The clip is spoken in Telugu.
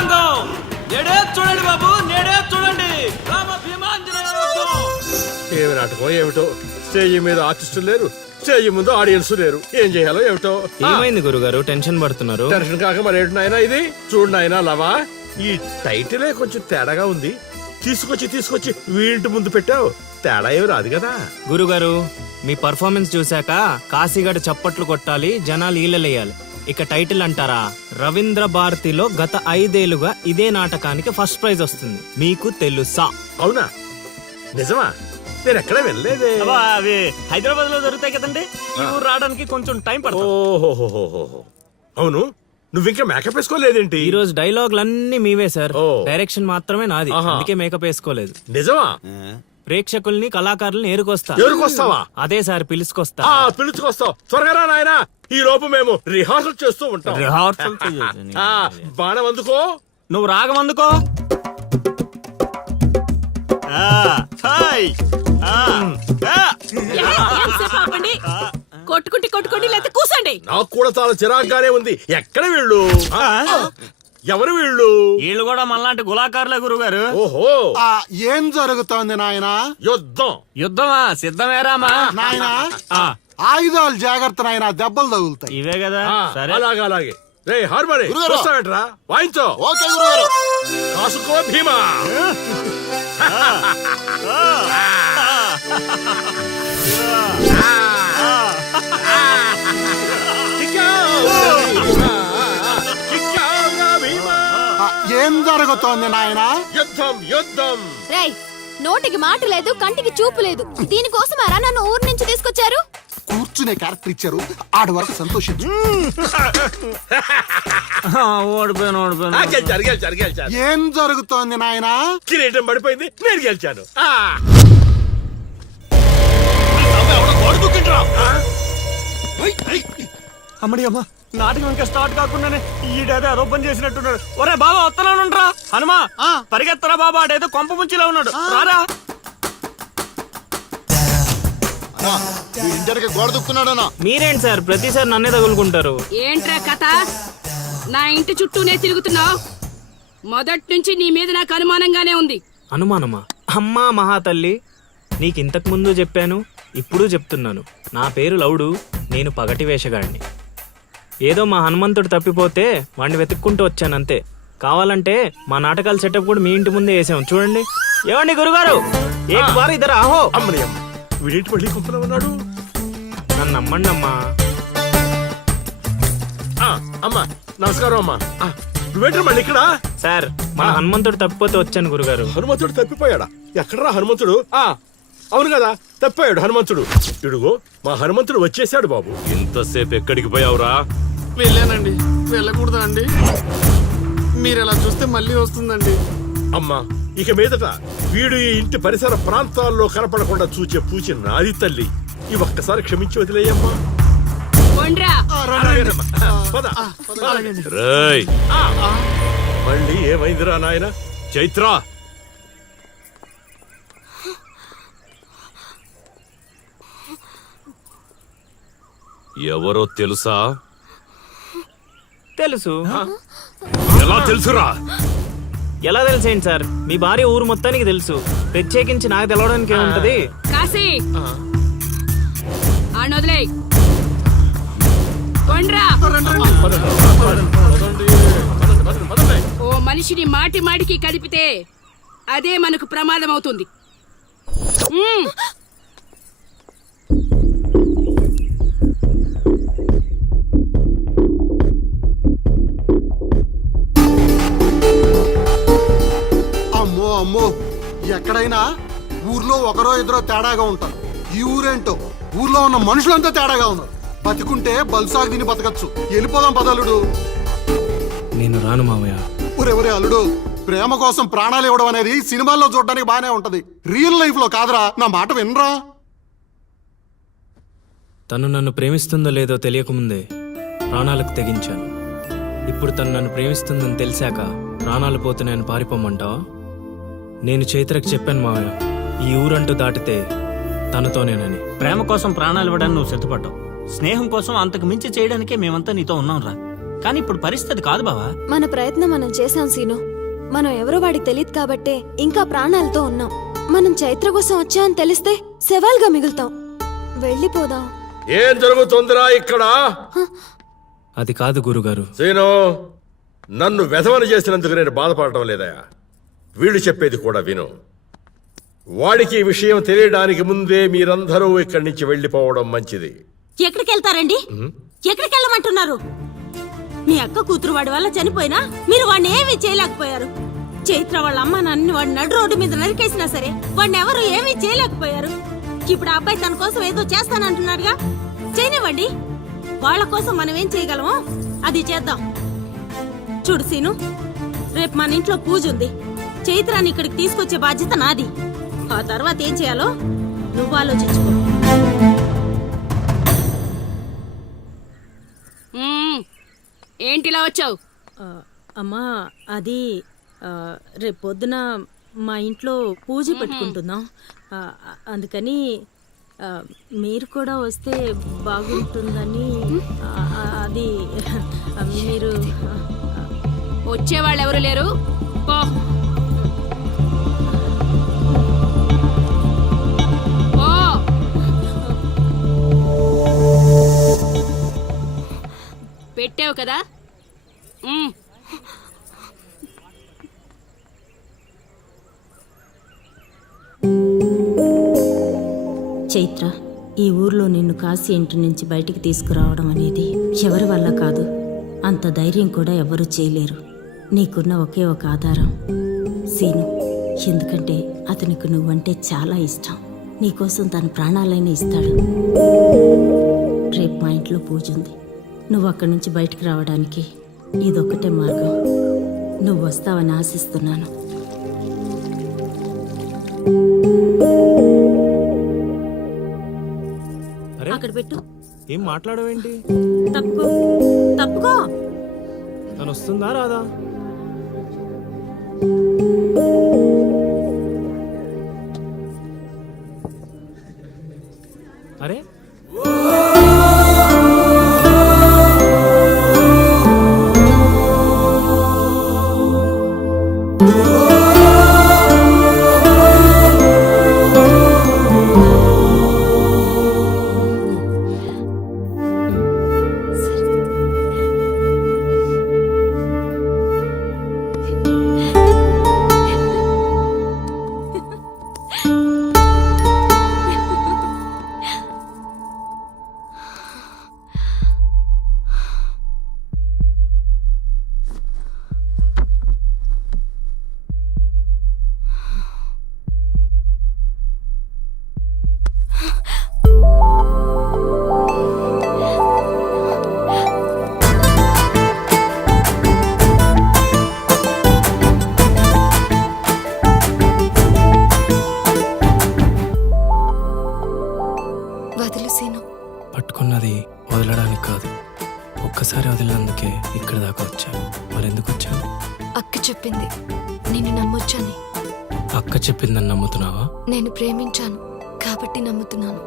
రణరంగం నేడే చూడండి బాబు, నేడే చూడండి. రామ భీమాంజనేయ యుద్ధం. ఏమి నాటకం ఏమిటో, స్టేజ్ మీద ఆర్టిస్టులు లేరు, స్టేజ్ ముందు ఆడియన్స్ లేరు, ఏం చేయాలో ఏమిటో. ఏమైంది గురుగారు టెన్షన్ పడుతున్నారు? టెన్షన్ కాక మరి ఏంటి నాయనా ఇది? చూడు నాయనా లవా, ఈ టైటిలే కొంచెం తేడాగా ఉంది. తీసుకొచ్చి వీడింటి ముందు పెట్టావు, తేడా ఏమి రాదు కదా. గురుగారు మీ పర్ఫార్మెన్స్ చూశాక కాశీగఢ్ చప్పట్లు కొట్టాలి, జనాలు ఈలలేయాలి. ఇక టైటిల్ అంటారా? రవీంద్ర భారతిలో గత 5 ఏళ్లుగా ఇదే నాటకానికి ఫస్ట్ ప్రైజ్ వస్తుంది. మీకు తెలుసా? అవునా? నిజమా? నేను ఎక్కడ వెళ్ళలేదే. అవి హైదరాబాద్ లో దొరుకుతాయి కదండి, ఈ ఊరు రావడానికి కొంచెం టైం పడుతుంది. ఓహో, అవును, నువ్వు ఇంకా మేకప్ వేసుకోలేదేంటి? ఈ రోజు డైలాగులన్నీ మీవే సార్, ఓ. డైరెక్షన్ మాత్రమే నాది, ఆహా. అందుకే మేకప్ వేసుకోలేదు. నిజమా? ప్రేక్షకుల్ని కళాకారుల్ని ఏరుకొస్తా. ఎవరికొస్తావా? అదే సార్ పిలుచుకొస్తా. పిలుచుకొస్తావు, త్వరగా రా నాయనా. ఈ లోపు మేము రిహార్సల్ చేస్తూ ఉంటాం. బాణం అందుకో. నువ్వు రాగం అందుకో. కొట్టుకుంటే లేకపోతే కూసండి. నాకు కూడా చాలా చిరాగ్గానే ఉంది. ఎక్కడ వీళ్ళు? ఎవరు వీళ్ళు? వీళ్ళు కూడా మనలాంటి గులాకారులే గురుగారు. ఓహో, ఏం జరుగుతోంది నాయనా? యుద్ధమా? సిద్ధమేరామా నాయనా ఆయుధాలు జాగ్రత్త నాయనా, దెబ్బలు తగులుతాయి. ఇవే కదా. సరే అలాగే. రే హార్మోని వస్తావేంట్రా? వాయించో. ఓకే గురుగారు. కాసుకో భీమా. ఏం జరుగుతోంది నాయనా? యుద్ధం. రేయ్, నోటికి మాట లేదు, కంటికి చూపు లేదు. దీనికోసమారా నన్ను ఊరు నుంచి తీసుకొచ్చారు? కూర్చునే క్యారెక్టర్ ఇచ్చారు, ఆడి వరకు సంతోషించు. గెలిచారు. ఏం జరుగుతోంది నాయనా? కిరీటం పడిపోయింది, నేను గెలిచాను. అమ్మడి అమ్మ, నాటకం ఇంకా స్టార్ట్ కాకుండానే ఈడేదో ఆరోపణ చేసినట్టున్నాడు. ఒరే బాబా వస్తున్నానుండ్రా. హనుమా పరిగెత్తరా బాబా, ఆడేదో కొంప ముంచిలా ఉన్నాడు. రారా. ఇంటర్కి గోడ దుక్కున్నాడనా? మీరేంటి సార్ ప్రతిసారి నన్నే తగులుకుంటారు? ఏంట్రా కథ? నా ఇంటి చుట్టూనే తిరుగుతున్నావు. మొదటి నుంచి నీ మీద నాకు అనుమానంగానే ఉంది. అనుమానమా? అమ్మా మహాతల్లి, నీకు ఇంతకు ముందు చెప్పాను, ఇప్పుడు చెప్తున్నాను. నా పేరు లౌడు, నేను పగటి వేషగాడిని. ఏదో మా హనుమంతుడు తప్పిపోతే వాడిని వెతుక్కుంటూ వచ్చానంతే. కావాలంటే మా నాటకాల సెటప్ కూడా మీ ఇంటి ముందే వేసాం, చూడండి. ఏమండి గురుగారు, ఏక్ బార్ ఇద్దరు ఆహో. అమ్మని అమ్మ, వీడేంటి మళ్ళీ కుంపలో ఉన్నాడు? నన్ను నమ్మండి అమ్మా. అమ్మా నమస్కారం అమ్మా. నువ్వేంటి మళ్ళీ ఇక్కడ? సార్ మన హనుమంతుడు తప్పిపోతే వచ్చాను గురుగారు. హనుమంతుడు తప్పిపోయాడా? ఎక్కడరా హనుమంతుడు? అవును కదా, తప్పిపోయాడు హనుమంతుడు. ఇడుగో మా హనుమంతుడు వచ్చేసాడు బాబు. ఇంతసేపు ఎక్కడికి పోయావురా? వెళ్ళానండి. వెళ్ళకూడదా అండి? మీరు ఎలా చూస్తే మళ్ళీ వస్తుందండి. అమ్మా, ఇక మీదట వీడు ఈ ఇంటి పరిసర ప్రాంతాల్లో కనపడకుండా చూచే పూచి నాది తల్లి. ఈ ఒక్కసారి క్షమించి వదిలేయమ్మా. పద. రేయ్, మళ్ళీ ఏమైందిరా నాయన? చైత్ర, ఎవరో తెలుసా? తెలుసు. ఎలా తెలుసురా? ఎలా తెలుసేంటి సార్, మీ భార్య ఊరు మొత్తానికి తెలుసు. ప్రత్యేకించి నాకు తెలవడానికి ఏముంటది? కాశీ ఆనొదిలే. ఓ మనిషిని మాటి మాటికి కదిపితే అదే మనకు ప్రమాదం అవుతుంది. అమ్మో, ఎక్కడైనా ఊర్లో ఒకరో ఇద్దరో తేడాగా ఉంటారు. ఈ ఊరేంటో ఊర్లో ఉన్న మనుషులంతా తేడాగా ఉన్నారు. బతికుంటే బల్సాగు తిని బతకచ్చు. వెళ్ళిపోదాం పదలుడు. నేను రాను మావయ్య. ఒరే అల్లుడు, ప్రేమ కోసం ప్రాణాలు ఇవ్వడం అనేది సినిమాల్లో చూడడానికి బానే ఉంటది, రియల్ లైఫ్ లో కాదురా. నా మాట వినరా? తను నన్ను ప్రేమిస్తుందో లేదో తెలియకముందే ప్రాణాలకు తెగించాను. ఇప్పుడు తను నన్ను ప్రేమిస్తుందని తెలిసాక ప్రాణాలు పోతున్నాయని పారిపోమంటావా? నేను చైత్రకి చెప్పాను మావయ్య, ఈ ఊరంటూ దాటితే తనతోనేనని. ప్రేమ కోసం ప్రాణాలు ఇవ్వడానికి నువ్వు సిద్ధపడ్డావు. స్నేహం కోసం అంతకు మించి చేయడానికే మేమంతా నీతో ఉన్నాం రా. కానీ ఇప్పుడు పరిస్థితి కాదు బావా. మన ప్రయత్నం మనం చేశాం సీను. మనం ఎవరో వాడికి తెలియదు కాబట్టే ఇంకా ప్రాణాలతో ఉన్నాం. మనం చైత్ర కోసం వచ్చామని తెలిస్తే శవాల్గా మిగులుతాం. వెళ్ళిపోదాం. ఏం జరుగుతుందిరా ఇక్కడ? అది కాదు గురుగారు. సీను, నన్ను వెధవని చేసినందుకు నేను బాధపడటం లేదయా. వీళ్ళు చెప్పేది కూడా విను. వాడికి ఈ విషయం తెలియడానికి ముందే మీరందరూ ఇక్కడి నుంచి వెళ్ళిపోవడం మంచిది. ఎక్కడికి వెళ్తారండి? ఎక్కడికి వెళ్ళమంటున్నారు? మీ అక్క కూతురు వాడి వల్ల చనిపోయినా మీరు వాడిని ఏమీ చేయలేకపోయారు. చైత్ర వాళ్ళ అమ్మ నన్ను వాడి నడు రోడ్డు మీద నరికేసినా సరే వాడిని ఎవరు ఏమీ చేయలేకపోయారు. ఇప్పుడు ఆ అబ్బాయి తన కోసం ఏదో చేస్తానంటున్నాడుగా, చేయనివ్వండి. వాళ్ళ కోసం మనం ఏం చేయగలమో అది చేద్దాం. చూడు సీను, రేపు మన ఇంట్లో పూజ ఉంది. చైత్రాన్ని ఇక్కడికి తీసుకొచ్చే బాధ్యత నాది. ఆ తర్వాత ఏం చేయాలో నువ్వు ఆలోచించుకో. ఏంటిలా వచ్చావు? అమ్మా, అది రేపు పొద్దున మా ఇంట్లో పూజ పెట్టుకుంటున్నాం. అందుకని మీరు కూడా వస్తే బాగుంటుందని. అది మీరు వచ్చేవాళ్ళు ఎవరు లేరు, పో. పో. పెట్టావు కదా. చైత్ర, ఈ ఊర్లో నిన్ను కాశీ ఇంటి నుంచి బయటికి తీసుకురావడం అనేది ఎవరి వల్ల కాదు. అంత ధైర్యం కూడా ఎవరూ చేయలేరు. నీకున్న ఒకే ఒక ఆధారం సీను. ఎందుకంటే అతనికి నువ్వంటే చాలా ఇష్టం. నీకోసం తన ప్రాణాలైనా ఇస్తాడు. రేపు మా ఇంట్లో పూజ ఉంది. నువ్వు అక్కడి నుంచి బయటికి రావడానికి ఇదొక్కటే మార్గం. నువ్వు వస్తావని ఆశిస్తున్నాను. అక్కడ పెట్టు. ఏం మాట్లాడవేంటి? తప్పుకో, తప్పుకో. తను వస్తుందా రాదా? అరే, వదిలు సీను. పట్టుకున్నది వదలడానికి కాదు. ఒక్కసారి వదిలినందుకే ఇక్కడ దాకా వచ్చాను. మరెందుకు వచ్చాను? అక్క చెప్పింది నిన్ను నమ్మొచ్చని. అక్క చెప్పిందని నమ్ముతున్నావా? నేను ప్రేమించాను కాబట్టి నమ్ముతున్నాను.